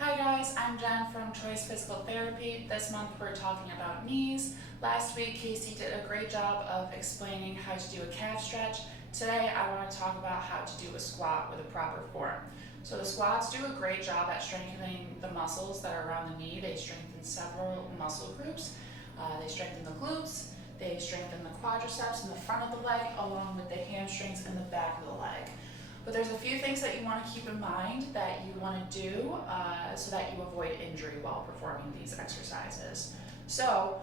Hi guys, I'm Jen from Choice Physical Therapy. This month we're talking about knees. Last week Casey did a great job of explaining how to do a calf stretch. Today I want to talk about how to do a squat with a proper form. So the squats do a great job at strengthening the muscles that are around the knee. They strengthen several muscle groups. They strengthen the glutes, they strengthen the quadriceps in the front of the leg along with the hamstrings in the back of the leg. But there's a few things that you want to keep in mind that you want to do so that you avoid injury while performing these exercises. So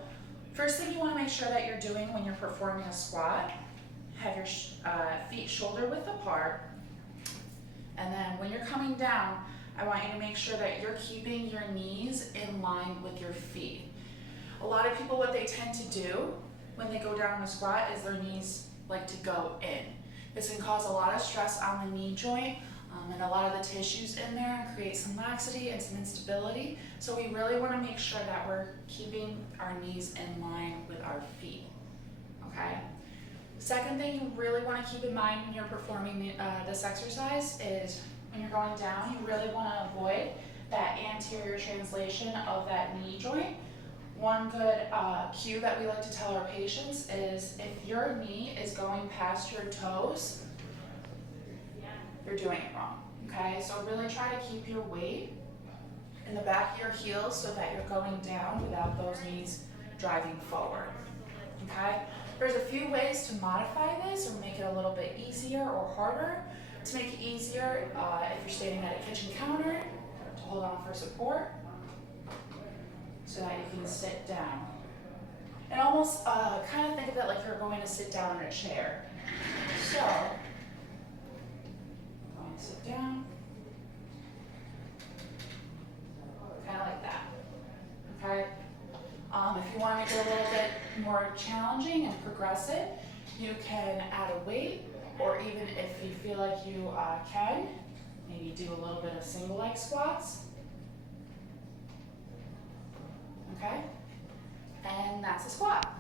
first thing you want to make sure that you're doing when you're performing a squat, have your feet shoulder width apart, and then when you're coming down, I want you to make sure that you're keeping your knees in line with your feet. A lot of people, what they tend to do when they go down in a squat is their knees like to go in. This can cause a lot of stress on the knee joint and a lot of the tissues in there and create some laxity and some instability. So we really want to make sure that we're keeping our knees in line with our feet, okay? Second thing you really want to keep in mind when you're performing this exercise is when you're going down, you really want to avoid that anterior translation of that knee joint. One good cue that we like to tell our patients is if your knee is going past your toes, you're doing it wrong, okay? So really try to keep your weight in the back of your heels so that you're going down without those knees driving forward, okay? There's a few ways to modify this or make it a little bit easier or harder. To make it easier, if you're standing at a kitchen counter, to hold on for support, so that you can sit down. And almost kind of think of it like you're going to sit down in a chair. So, going to sit down, kind of like that, okay? If you want to make it a little bit more challenging and progress it, you can add a weight, or even if you feel like you can, maybe do a little bit of single leg squats. Okay? And that's a squat.